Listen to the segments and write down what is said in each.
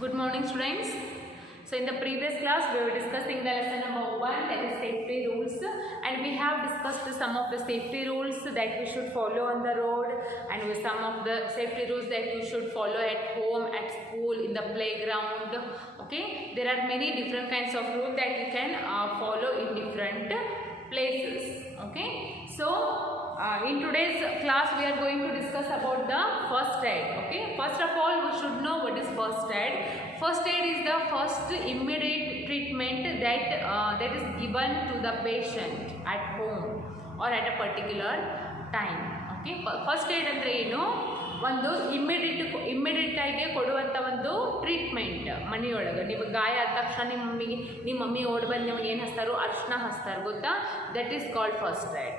Good morning, students. So in the previous class we were discussing the lesson number 1, that is safety rules, and we have discussed some of the safety rules that we should follow on the road, and with some of the safety rules that you should follow at home, at school, in the playground. Okay, there are many different kinds of rules that you can follow in different places. Okay, so in today's class we are going to discuss about the first aid. Okay, first of all we should know what is first aid. First aid is the first immediate treatment that is given to the patient at home or at a particular time. Okay, first aid andre enu ಒಂದು immediate ಆಗಿ ಕೊಡುವಂಥ ಒಂದು treatment. ಮನೆಯೊಳಗೆ ನೀವು ಗಾಯ ಆದ ತಕ್ಷಣ ನಿಮ್ಮ ಮಮ್ಮಿ ಓಡಿ ಬಂದು ನಿಮಗೆ ಏನು ಹಚ್ತಾರೋ ಅರ್ಶಿನ ಹಚ್ತಾರೆ, ಗೊತ್ತಾ? That is called first aid.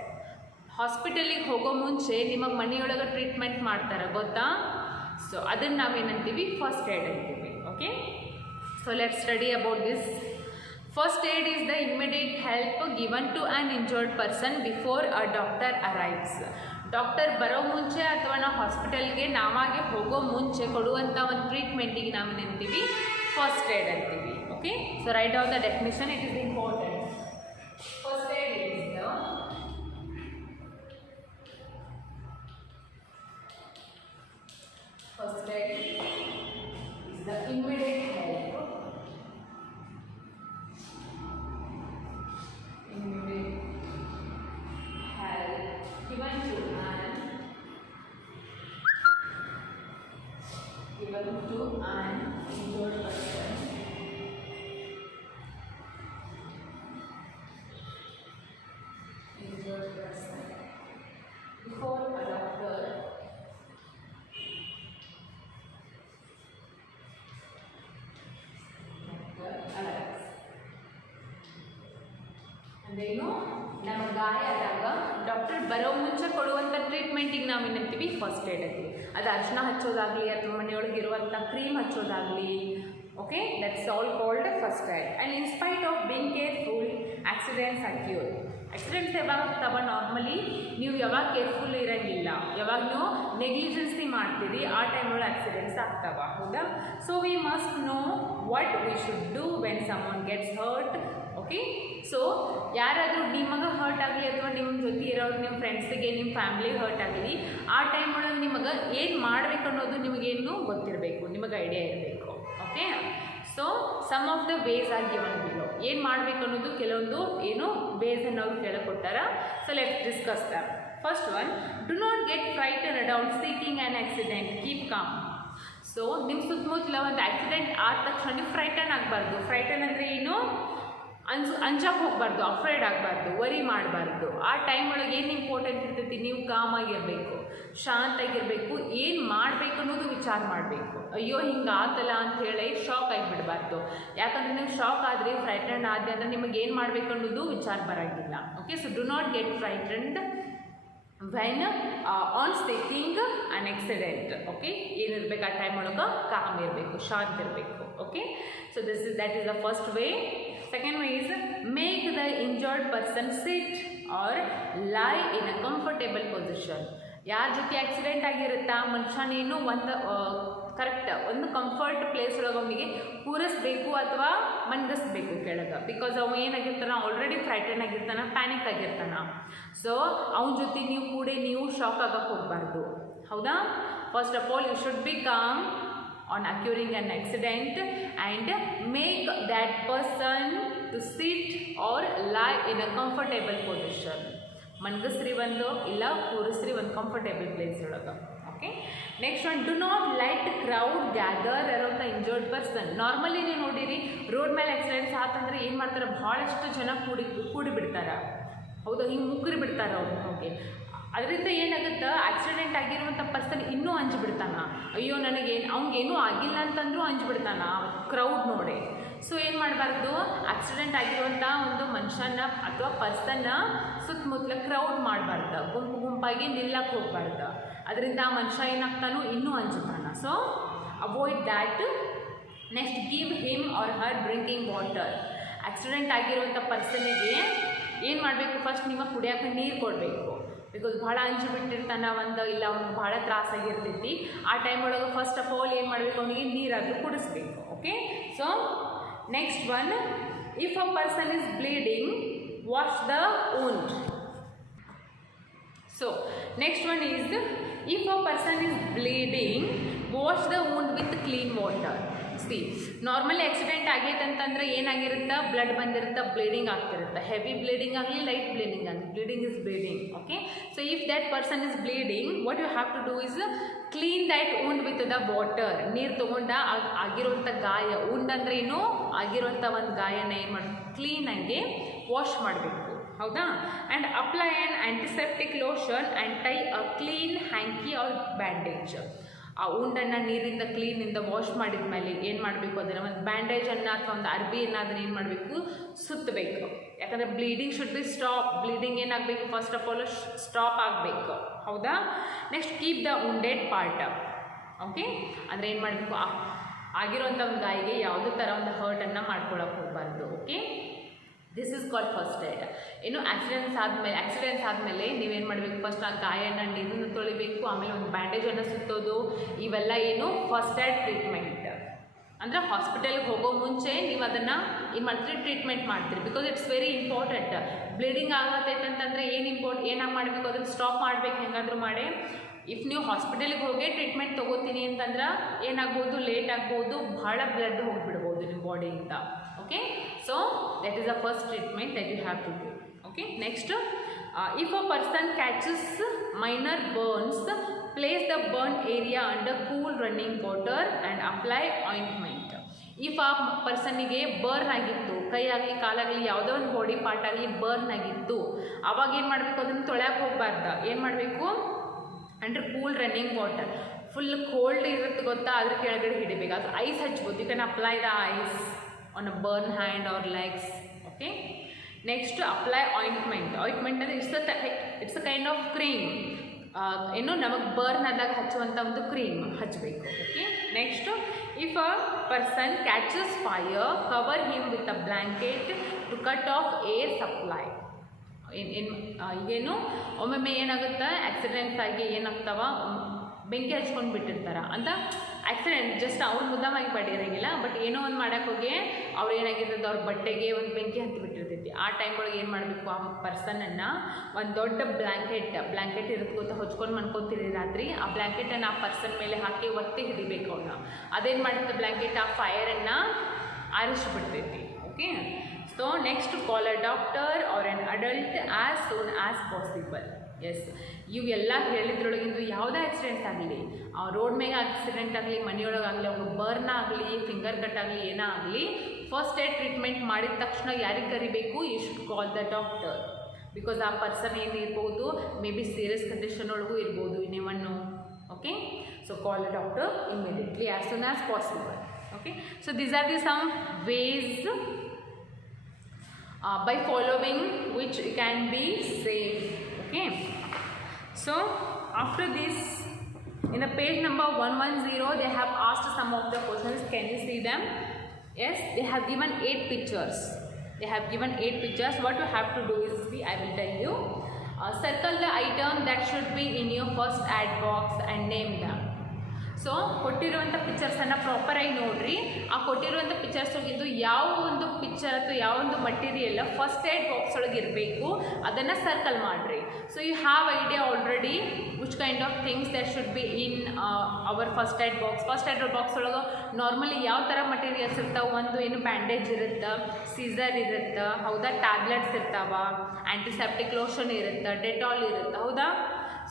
ಹಾಸ್ಪಿಟಲಿಗೆ ಹೋಗೋ ಮುಂಚೆ ನಿಮಗೆ ಮನೆಯೊಳಗೆ ಟ್ರೀಟ್ಮೆಂಟ್ ಮಾಡ್ತಾರೆ, ಗೊತ್ತಾ? ಸೊ ಅದನ್ನು ನಾವೇನಂತೀವಿ, ಫಸ್ಟ್ ಏಡ್ ಅಂತೀವಿ. Okay, so let study about this. First aid is the immediate help given to an injured person before a doctor arrives. Doctor ಬರೋ ಮುಂಚೆ ಅಥವಾ ನಾವು ಹಾಸ್ಪಿಟಲ್ಗೆ ನಾವಾಗೆ ಹೋಗೋ ಮುಂಚೆ ಕೊಡುವಂಥ ಒಂದು ಟ್ರೀಟ್ಮೆಂಟಿಗೆ ನಾವೇನಂತೀವಿ, ಫಸ್ಟ್ ಏಡ್ ಅಂತೀವಿ. Okay, so write down the definition, it is important. First aid is first aid is the immediate help given to an injured person before a doctor ಅಂದ್ರೇನು, ನಮ್ಮ ಗಾಯ ಆದಾಗ ಡಾಕ್ಟರ್ ಬರೋ ಮುಂಚೆ ಕೊಡುವಂಥ ಟ್ರೀಟ್ಮೆಂಟಿಗೆ ನಾವು ಏನಂತೀವಿ, ಫಸ್ಟ್ ಏಡ್ ಅಂತೀವಿ. ಅದು ಅರ್ಶಿನ ಹಚ್ಚೋದಾಗಲಿ ಅಥವಾ ಮನೆಯೊಳಗಿರುವಂಥ ಕ್ರೀಮ್ ಹಚ್ಚೋದಾಗಲಿ. Okay, that's all called first aid. And in spite of being careful, accidents occur. Accidents ಯಾವಾಗ ಆಗ್ತಾವ? ನಾರ್ಮಲಿ ನೀವು ಯಾವಾಗ ಕೇರ್ಫುಲ್ ಇರೋಂಗಿಲ್ಲ, ಯಾವಾಗ ನೀವು ನೆಗ್ಲಿಜೆನ್ಸಿ ಮಾಡ್ತೀರಿ, ಆ ಟೈಮೊಳಗೆ ಆಕ್ಸಿಡೆಂಟ್ಸ್ ಆಗ್ತಾವ, ಹೌದಾ? So we must know what we should do when someone gets hurt. Okay, so ಯಾರಾದರೂ ನಿಮಗೆ ಹರ್ಟ್ ಆಗಲಿ ಅಥವಾ ನಿಮ್ಮ ಜೊತೆ ಇರೋರು ನಿಮ್ಮ ಫ್ರೆಂಡ್ಸಿಗೆ, ನಿಮ್ಮ ಫ್ಯಾಮ್ಲಿಗೆ ಹರ್ಟ್ ಆಗಲಿ, ಆ ಟೈಮ್ ಒಳಗೆ ನಿಮಗೆ ಏನು ಮಾಡಬೇಕು ಅನ್ನೋದು ನಿಮಗೇನು ಗೊತ್ತಿರಬೇಕು, ನಿಮಗೆ ಐಡಿಯಾ ಇರಬೇಕು. Okay, so some of the ways are given below. ಏನು ಮಾಡಬೇಕು ಅನ್ನೋದು ಕೆಲವೊಂದು ಏನು ವೇಸನ್ನು ಅವ್ರು ಕೇಳಿಕೊಟ್ಟಾರ. So let's discuss them. First one, do not get frightened out seeking an accident, keep calm. So ನಿಮ್ಮ ಸುತ್ತಮುತ್ತಲ ಒಂದು ಆಕ್ಸಿಡೆಂಟ್ ಆದ ತಕ್ಷಣ ನೀವು ಫ್ರೈಟನ್ ಆಗಬಾರ್ದು. ಫ್ರೈಟನ್ ಅಂದರೆ ಏನು? ಅಂಜಕ್ಕೆ ಹೋಗಬಾರ್ದು, ಅಫ್ರೈಡ್ ಆಗಬಾರ್ದು, ವರಿ ಮಾಡಬಾರ್ದು. ಆ ಟೈಮ್ ಒಳಗೆ ಏನು ಇಂಪಾರ್ಟೆಂಟ್ ಇರ್ತೈತಿ, ನೀವು ಕಾಮಾಗಿರಬೇಕು, ಶಾಂತಾಗಿರಬೇಕು, ಏನು ಮಾಡಬೇಕು ಅನ್ನೋದು ವಿಚಾರ ಮಾಡಬೇಕು. ಅಯ್ಯೋ ಹಿಂಗೆ ಆತಲ್ಲ ಅಂಥೇಳಿ ಶಾಕ್ ಆಗಿಬಿಡಬಾರ್ದು. ಯಾಕಂದರೆ ನೀವು ಶಾಕ್ ಆದರೆ, ಫ್ರೈಟನ್ಡ್ ಆದ್ರೆ ಅಂದರೆ ನಿಮಗೆ ಏನು ಮಾಡಬೇಕು ಅನ್ನೋದು ವಿಚಾರ ಬರೋಂಗಿಲ್ಲ. Okay, so do not get frightened when on speaking an accident. Okay, ಏನಿರಬೇಕು ಆ ಟೈಮ್ ಒಳಗೆ ಕಾಮ್ ಇರಬೇಕು, ಶಾಂತ ಇರಬೇಕು. Okay, so that is the first way. Second way is make the injured person sit or lie in a comfortable position. ಯಾರ ಜೊತೆ accident ಆಗಿರುತ್ತಾ ಮನುಷ್ಯನೇನು ಒಂದು correct ಒಂದು ಕಂಫರ್ಟ್ ಪ್ಲೇಸ್ ಒಳಗೆ ಅವನಿಗೆ ಕೂರಿಸ್ಬೇಕು ಅಥವಾ ಮನ್ಗಿಸ್ಬೇಕು ಕೆಳಗೆ. ಬಿಕಾಸ್ ಅವ ಏನಾಗಿರ್ತಾನೆ, ಆಲ್ರೆಡಿ ಫ್ರೈಟನ್ ಆಗಿರ್ತಾನೆ, ಪ್ಯಾನಿಕ್ ಆಗಿರ್ತಾನೆ. ಸೊ ಅವನ ಜೊತೆ ನೀವು ಕೂಡ ನೀವು ಶಾಕ್ ಆಗಕ್ಕೆ ಹೋಗಬಾರ್ದು, ಹೌದಾ? First of all you should be calm on occurring an accident and make that person to sit or lie in a comfortable position. ಮನ್ಗಸ್ರಿ ಒಂದು ಇಲ್ಲ ಕೂರಿಸ್ರಿ ಒಂದು ಕಂಫರ್ಟೇಬಲ್ ಪ್ಲೇಸ್ ಒಳಗೆ. Okay, next one, do not let crowd gather around the injured person. Normally ನೀವು ನೋಡಿರಿ, road ಮೇಲೆ accidents ಆತಂದ್ರೆ ಏನು ಮಾಡ್ತಾರೆ, ಭಾಳಷ್ಟು ಜನ ಕೂಡಿ ಬಿಡ್ತಾರೆ, ಹೌದಾ? ಹಿಂಗೆ ಮುಗ್ರಿ ಬಿಡ್ತಾರೆ ಅವ್ರು ಹೋಗಿ. ಅದರಿಂದ ಏನಾಗುತ್ತೆ, ಆಕ್ಸಿಡೆಂಟ್ ಆಗಿರುವಂಥ ಪರ್ಸನ್ ಇನ್ನೂ ಅಂಜಿಬಿಡ್ತಾನೆ. ಅಯ್ಯೋ ಅವ್ನಿಗೇನೂ ಆಗಿಲ್ಲ ಅಂತಂದ್ರೂ ಅಂಜಿಬಿಡ್ತಾನೆ ಕ್ರೌಡ್ ನೋಡಿ. ಸೊ ಏನು ಮಾಡಬಾರ್ದು, ಆಕ್ಸಿಡೆಂಟ್ ಆಗಿರುವಂಥ ಒಂದು ಮನುಷ್ಯನ ಅಥವಾ ಪರ್ಸನ್ನ ಸುತ್ತಮುತ್ತಲ ಕ್ರೌಡ್ ಮಾಡಬಾರ್ದು, ಗುಂಪಾಗಿ ನಿಲ್ಲಕ್ಕೆ ಹೋಗಬಾರ್ದು. ಅದರಿಂದ ಆ ಮನುಷ್ಯ ಏನಾಗ್ತಾನೋ ಇನ್ನೂ ಅಂಜುತ್ತಾನೆ. So avoid that. Next, give him or her drinking water. Accident ಆಗಿರುವಂಥ ಪರ್ಸನಿಗೆ ಏನು ಮಾಡಬೇಕು, ಫಸ್ಟ್ ನಿಮಗೆ ಕುಡಿಯೋಕೆ ನೀರು ಕೊಡಬೇಕು. ಬಿಕಾಸ್ ಭಾಳ ಅಂಜು ಬಿಟ್ಟಿರ್ತಾನೆ ಒಂದು ಇಲ್ಲ ಅವ್ನಿಗೆ ಭಾಳ ತ್ರಾಸಾಗಿರ್ತೈತಿ. ಆ ಟೈಮ್ ಒಳಗೆ ಫಸ್ಟ್ ಆಫ್ ಆಲ್ ಏನು ಮಾಡಬೇಕು, ಅವನಿಗೆ ನೀರಾದರೂ ಕುಡಿಸ್ಬೇಕು. Okay, so next one, if a person is bleeding wash the wound. So next one is, if a person is bleeding wash the wound with clean water. See, normally accident ಆಗೈತೆ ಅಂತಂದ್ರೆ ಏನಾಗಿರುತ್ತೆ, blood ಬಂದಿರುತ್ತೆ, bleeding ಆಗ್ತಿರುತ್ತೆ. Heavy bleeding ಆಗಲಿ, light bleeding ಆಗಲಿ, bleeding is bleeding. Okay, so if that person is bleeding, what you have to do is clean that wound with the water. ನೀರು ತೊಗೊಂಡ ಆಗಿರುವಂಥ ಗಾಯ, wound ಅಂದ್ರೆ ಏನು, ಆಗಿರುವಂಥ ಒಂದು ಗಾಯನ ಏನು ಮಾಡಿ ಕ್ಲೀನಾಗಿ ವಾಶ್ ಮಾಡಬೇಕು. ಹೌದಾ, and apply an antiseptic lotion and tie a clean hanky or bandage. ಆ ಉಂಡನ್ನು ನೀರಿಂದ ಕ್ಲೀನಿಂದ ವಾಶ್ ಮಾಡಿದ ಮೇಲೆ ಏನು ಮಾಡಬೇಕು, ಅದನ್ನು ಒಂದು ಬ್ಯಾಂಡೇಜನ್ನು ಅಥವಾ ಒಂದು ಅರ್ಬಿಯನ್ನು ಅದನ್ನು ಏನು ಮಾಡಬೇಕು, ಸುತ್ತಬೇಕು. ಯಾಕಂದರೆ bleeding should be stop. Bleeding ಏನಾಗಬೇಕು, ಫಸ್ಟ್ ಆಫ್ ಆಲ್ ಸ್ಟಾಪ್ ಆಗಬೇಕು. ಹೌದಾ, next keep the ವುಂಡೆಡ್ part. Okay, ಅಂದರೆ ಏನು ಮಾಡಬೇಕು, ಆಗಿರುವಂಥ ಒಂದು ಗಾಯಿಗೆ ಯಾವುದೇ ಥರ ಒಂದು ಹರ್ಟನ್ನು ಮಾಡ್ಕೊಳ್ಳೋಕೆ ಹೋಗಬಾರ್ದು. Okay, this is called first aid. ಇನ್ನು ಆಕ್ಸಿಡೆಂಟ್ಸ್ ಆದಮೇಲೆ ನೀವೇನು ಮಾಡಬೇಕು, ಫಸ್ಟ್ ಆ ಗಾಯನ ನೀರನ್ನು ತೊಳಿಬೇಕು, ಆಮೇಲೆ ಒಂದು ಬ್ಯಾಂಡೇಜನ್ನು ಸುತ್ತೋದು, ಇವೆಲ್ಲ ಏನು ಫಸ್ಟ್ ಏಡ್ ಟ್ರೀಟ್ಮೆಂಟ್. ಅಂದರೆ ಹಾಸ್ಪಿಟಲ್ಗೆ ಹೋಗೋ ಮುಂಚೆ ನೀವು ಅದನ್ನು ಏನು ಮಾಡ್ತೀರಿ, ಟ್ರೀಟ್ಮೆಂಟ್ ಮಾಡ್ತೀರಿ. Because it's very important. Bleeding ಆಗತ್ತೈತೆ ಅಂತಂದರೆ ಏನಾಗಿ ಮಾಡಬೇಕು, ಅದನ್ನು ಸ್ಟಾಪ್ ಮಾಡಬೇಕು ಹೆಂಗಾದರೂ ಮಾಡಿ. ಇಫ್ ನೀವು ಹಾಸ್ಪಿಟಲ್ಗೆ ಹೋಗಿ ಟ್ರೀಟ್ಮೆಂಟ್ ತೊಗೋತೀನಿ ಅಂತಂದ್ರೆ ಏನಾಗ್ಬೋದು, ಲೇಟ್ ಆಗ್ಬೋದು, ಭಾಳ ಬ್ಲಡ್ ಹೋಗಿಬಿಡ್ಬೋದು ನಿಮ್ಮ ಬಾಡಿಯಿಂದ. Okay, so that is the first treatment that you have to do. Okay, next, if a person catches minor burns, place the burn area under cool running water and apply ointment. If a ಪರ್ಸನ್ನಿಗೆ burn ಆಗಿತ್ತು, ಕೈ ಆಗಲಿ ಕಾಲಾಗಲಿ ಯಾವುದೋ ಒಂದು body part ಆಗಲಿ burn ಆಗಿತ್ತು, ಅವಾಗ ಏನು ಮಾಡಬೇಕು, ಅದನ್ನು ತೊಳ್ಯಾಕೆ ಹೋಗಬಾರ್ದು. ಏನು ಮಾಡಬೇಕು, under cool running water, full cold ಇರುತ್ತೆ ಗೊತ್ತಾ, ಅದ್ರ ಕೆಳಗಡೆ ಹಿಡಿಬೇಕು. ಅದು ಐಸ್ ಹಚ್ಬೋದು. You can apply the ice on a burn hand or legs. Okay, next apply ointment. Ointment ಅಂದರೆ it's a kind of cream. ಏನು ನಮಗೆ ಬರ್ನ್ ಆದಾಗ ಹಚ್ಚುವಂಥ ಒಂದು ಕ್ರೀಮ್ ಹಚ್ಚಬೇಕು. Okay, next, if a person catches fire cover him with a blanket to cut off air supply. ಈಗೇನು ಒಮ್ಮೊಮ್ಮೆ ಏನಾಗುತ್ತೆ, accidents ಆಗಿ ಏನಾಗ್ತಾವ, ಬೆಂಕಿ ಹಚ್ಕೊಂಡು ಬಿಟ್ಟಿರ್ತಾರೆ ಅಂತ. ಆಕ್ಸಿಡೆಂಟ್ ಜಸ್ಟ್ ಅವ್ರು ಮುದ್ದಾಮಾಗಿ ಬಡಿರಂಗಿಲ್ಲ, ಬಟ್ ಏನೋ ಒಂದು ಮಾಡೋಕ್ಕೆ ಹೋಗಿ ಅವ್ರು ಏನಾಗಿರ್ತದೆ, ಅವ್ರ ಬಟ್ಟೆಗೆ ಒಂದು ಬೆಂಕಿ ಹತ್ತಿ ಬಿಟ್ಟಿರ್ತೈತಿ. ಆ ಟೈಮ್ ಒಳಗೆ ಏನು ಮಾಡಬೇಕು, ಆ ಪರ್ಸನನ್ನು ಒಂದು ದೊಡ್ಡ ಬ್ಲ್ಯಾಂಕೆಟ್ ಇರುತ್ತೆ ಗೊತ್ತಾ, ಹೊಚ್ಕೊಂಡು ಮನ್ಕೊತೀರಿ ರಾತ್ರಿ, ಆ ಬ್ಲ್ಯಾಂಕೆಟನ್ನು ಆ ಪರ್ಸನ್ ಮೇಲೆ ಹಾಕಿ ಒತ್ತಿ ಹಿಡಿಬೇಕು ಅವನ್ನ. ಅದೇನು ಮಾಡುತ್ತೆ, ಬ್ಲ್ಯಾಂಕೆಟ್ ಆ ಫೈರನ್ನು ಆರಿಸಿಬಿಡ್ತೈತಿ. Okay, so next, call a doctor or an adult as soon as possible. Yes, ಇವೆಲ್ಲ ಹೇಳಿದ್ರೊಳಗಿಂದು ಯಾವುದೇ ಆಕ್ಸಿಡೆಂಟ್ ಆಗಲಿ, ರೋಡ್ ಮೇಲೆ ಆಕ್ಸಿಡೆಂಟ್ ಆಗಲಿ, ಮನೆಯೊಳಗಾಗಲಿ, ಅವ್ರು ಬರ್ನ್ ಆಗಲಿ, ಫಿಂಗರ್ ಕಟ್ ಆಗಲಿ, ಏನೇ ಆಗಲಿ, ಫಸ್ಟ್ ಏಡ್ ಟ್ರೀಟ್ಮೆಂಟ್ ಮಾಡಿದ ತಕ್ಷಣ ಯಾರಿಗೆ ಕರಿಬೇಕು, you should call the doctor. Because a person ಏನಿರ್ಬೋದು, ಮೇ ಬಿ ಸೀರಿಯಸ್ ಕಂಡೀಷನ್ ಒಳಗೂ ಇರ್ಬೋದು, you never know. Okay, so call the doctor immediately as soon as possible. Okay, so these are the some ways by following which can be safe. Okay, so after this, in the page number 110 they have asked some of the questions. Can you see them? Yes, they have given 8 pictures. What you have to do is, I will tell you, circle the item that should be in your first aid box and name them. So ಕೊಟ್ಟಿರುವಂಥ ಪಿಕ್ಚರ್ಸನ್ನು ಪ್ರಾಪರಾಗಿ ನೋಡಿರಿ. ಆ ಕೊಟ್ಟಿರುವಂಥ pictures ಹೋಗಿದ್ದು ಯಾವ ಒಂದು picture ಅಥವಾ ಯಾವ ಒಂದು ಮಟೀರಿಯಲ್ ಫಸ್ಟ್ ಏಡ್ ಬಾಕ್ಸ್ ಒಳಗೆ ಇರಬೇಕು ಅದನ್ನು ಸರ್ಕಲ್ ಮಾಡಿರಿ. So you have idea already which kind of things that should be in our first aid box. First aid box ಒಳಗೆ ನಾರ್ಮಲಿ ಯಾವ ಥರ ಮಟೀರಿಯಲ್ಸ್ ಇರ್ತಾವೆ, ಒಂದು ಏನು ಬ್ಯಾಂಡೇಜ್ ಇರುತ್ತೆ, ಸೀಸರ್ ಇರುತ್ತೆ, ಹೌದಾ, ಟ್ಯಾಬ್ಲೆಟ್ಸ್ ಇರ್ತಾವೆ, ಆ್ಯಂಟಿಸೆಪ್ಟಿಕ್ ಲೋಷನ್ ಇರುತ್ತೆ, ಡೆಟಾಲ್ ಇರುತ್ತೆ, ಹೌದಾ.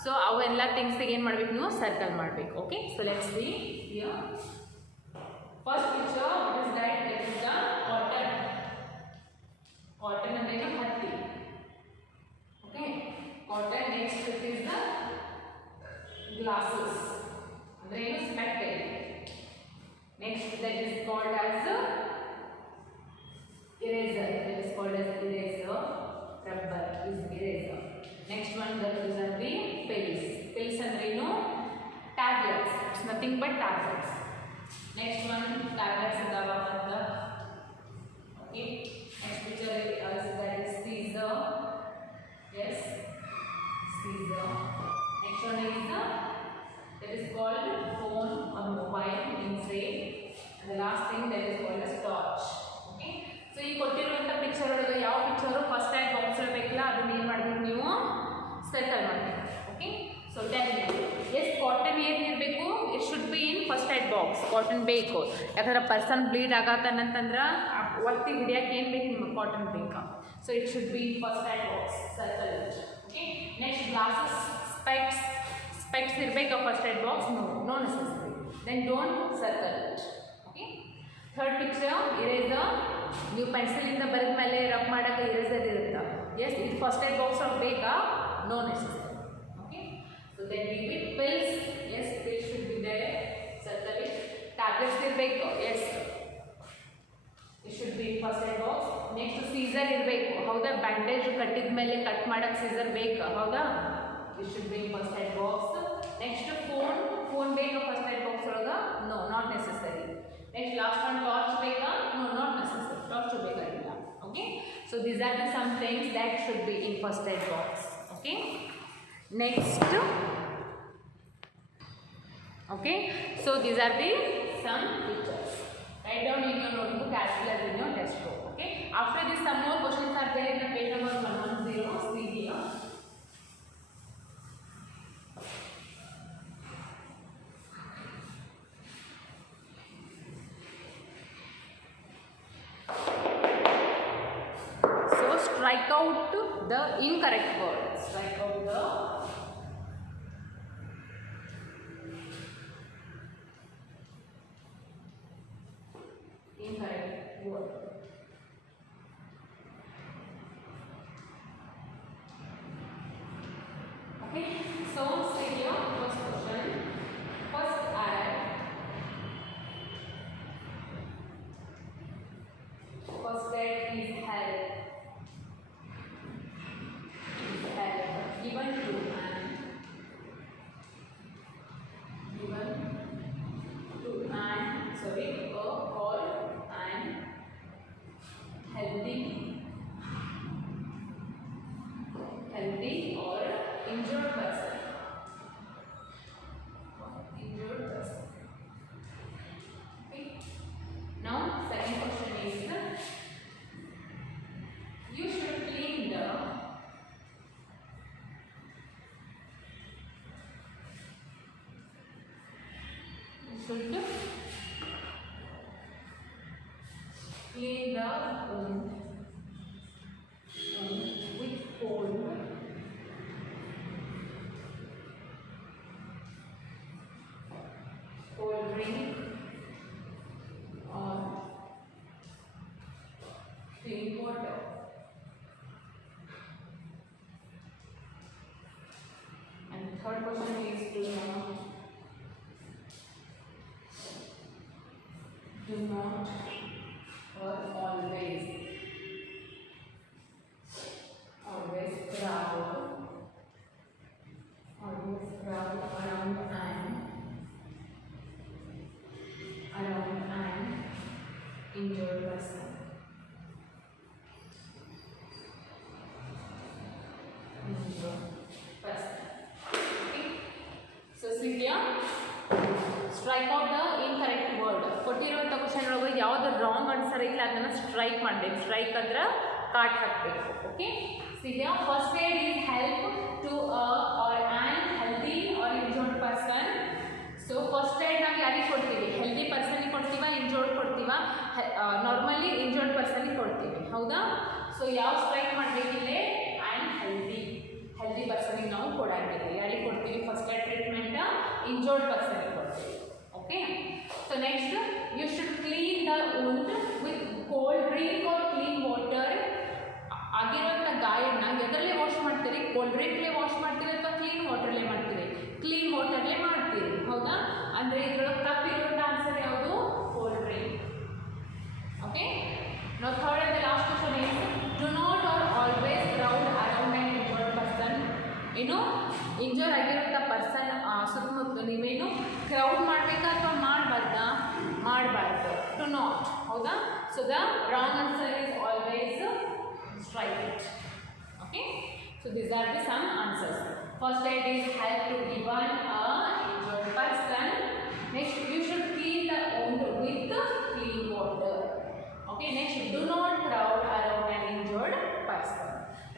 ಸೊ ಅವೆಲ್ಲ ಥಿಂಗ್ಸಿಗೆ ಏನು ಮಾಡಬೇಕು, ನೀವು ಸರ್ಕಲ್ ಮಾಡಬೇಕು. Okay, so let's see here first picture. What is that? That is the cotton. Cotton ಅಂದ್ರೆ ಹತ್ತಿ. Okay, cotton. Next it is the glasses ಅಂದ್ರೆ ಏನು, spectacle. Next that is called as eraser. That is called as eraser. Rubber is eraser. Next one, that is the pills. Pills andre no, tablets. It's nothing but tablets. Next one, tablets adava anta. Okay, next picture is that is scissor. Yes, scissor. the last thing that is called as torch. Okay, so ಈ ಕೊಟ್ಟಿರುವಂಥ picture ಒಳಗೆ ಯಾವ picture first time box ಇರಬೇಕಲ್ಲ ಅದನ್ನ ಏನು ಮಾಡಬೇಕು ನೀವು circle ಮಾಡಬೇಕು. Okay, so tell me, yes cotton ಏನಿರಬೇಕು, it should be in first aid box. Cotton ಬೇಕು, ಯಾಕಂದ್ರೆ ಪರ್ಸನ್ ಬ್ಲೀಡ್ ಆಗತ್ತಂತಂದ್ರೆ ಒತ್ತಿ ಹಿಡಿಯೋಕೆ ಏನು ಬೇಕು ನಿಮಗೆ, ಕಾಟನ್ ಬೇಕಾ. So it should be in first aid box, circle it. Okay, next glasses, specs ಇರಬೇಕಾ first aid box? No necessary, then don't circle it. Okay, third picture eraser. ನೀವು ಪೆನ್ಸಿಲಿಂದ ಬರೆದ ಮೇಲೆ ರಬ್ ಮಾಡೋಕ್ಕೆ ಇರೇಸರ್ ಇರುತ್ತೆ. ಎಸ್, ಇದು first aid box ಒಳಗೆ ಬೇಕಾ? No necessary. So then we will pills. Yes, pills should be there. Circle it. Tablets irbeku. Yes, it should be in first aid box. Next scissor irbeku. Howda bandage kattid mele cut madak scissor beka. Howda, it should be in first aid box. Next phone beka first aid box olaga? No, not necessary. Next last one, torch beka? No, not necessary. Torch beka illa. Okay, so these are the some things that should be in first aid box. Okay, next. Okay, so these are the some pictures. Write down in your notebook as well as in your test book. Okay, after this some more questions are there in the page number 110. See here. So strike out the incorrect word. Strike out the incorrect word. Okay, so say here first question. First add. First add is help. Is help given to an. Given to an. Sorry, called an healthy or injured person. Injured person. Okay. Now second question is, you should clean the clean the wound with cold drink or clean water. And third question is, do not or always crowd around an injured person. Okay, so see here, strike out the incorrect word. ಕೊಟ್ಟಿರುವಂಥ question ಒಳಗೆ ಯಾವ್ದು wrong answer ಇಲ್ಲ ಅದನ್ನು strike ಮಾಡಬೇಕು. Strike ಅಂದ್ರೆ ಕಾಟ್ ಹಾಕಬೇಕು. Okay, see here first aid is help to or on healthy or injured person. So first aid ನಾವು ಯಾರಿಗೆ ಕೊಡ್ತೀವಿ? ಹೆಲ್ದಿ ಪರ್ಸನಿಗೆ ಕೊಡ್ತೀವ, ಇಂಜೋರ್ಡ್ ಕೊಡ್ತೀವ? ನಾರ್ಮಲಿ ಇಂಜೋರ್ಡ್ ಪರ್ಸನಿಗೆ ಕೊಡ್ತೀವಿ, ಹೌದಾ? ಸೊ ಯಾವ ಸ್ಟ್ರೈಕ್ ಮಾಡಬೇಕಿಲ್ಲೇ? ಆ್ಯಂಡ್ ಹೆಲ್ದಿ ಪರ್ಸನಿಗೆ ನಾವು ಕೊಡಾಗಬೇಕು. ಯಾರಿಗೆ ಕೊಡ್ತೀವಿ ಫಸ್ಟ್ ಏಡ್ ಟ್ರೀಟ್ಮೆಂಟ್? ಇಂಜೋರ್ಡ್ ಪರ್ಸನಿಗೆ ಕೊಡ್ತೀವಿ. ಓಕೆ, so next, you should clean the wound with cold drink or clean water. ಆಗಿರುವಂಥ ಗಾಯನ ಎದರಲ್ಲೇ ವಾಶ್ ಮಾಡ್ತೀರಿ? ಕೋಲ್ಡ್ ಡ್ರಿಂಕ್ಲೇ ವಾಶ್ ಮಾಡ್ತೀರಿ ಅಥವಾ ಕ್ಲೀನ್ ವಾಟರ್ಲೇ ಮಾಡ್ತೀರಿ? ಕ್ಲೀನ್ ವಾಟರ್ಲೇ ಮಾಡ್ತೀರಿ, ಹೌದಾ? ಅಂದರೆ ಇದ್ರೊಳಗೆ ತಪ್ಪಿರುವಂಥ ಆನ್ಸರ್ ಯಾವುದು? Cold drink. Okay, now third and the last question is, do not or always crowd around an injured person. ಏನು ಇಂಜೂರ್ ಆಗಿರುವಂಥ ಪರ್ಸನ್ ಸುತ್ತಮುತ್ತ ನೀವೇನು ಕ್ರೌಡ್ ಮಾಡಬೇಕಾ ಅಥವಾ ಮಾಡಬಾರ್ದಾ? ಮಾಡಬಾರ್ದು. ಟು ನಾಟ್, ಹೌದಾ? So the wrong answer is always strike it. Okay, so these are the some answers. First aid is help to given a injured person. Next, you should clean the wound with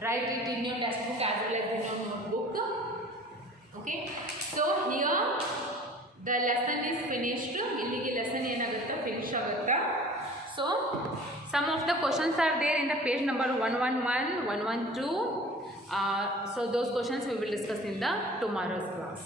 write it in your textbook as well as in your notebook. Okay, so here the lesson is finished. ಇಲ್ಲಿಗೆ lesson ಏನಾಗುತ್ತೆ finish ಆಗುತ್ತೆ. So some of the questions are there in the page number 111, 112. So those questions we will discuss in the tomorrow's class.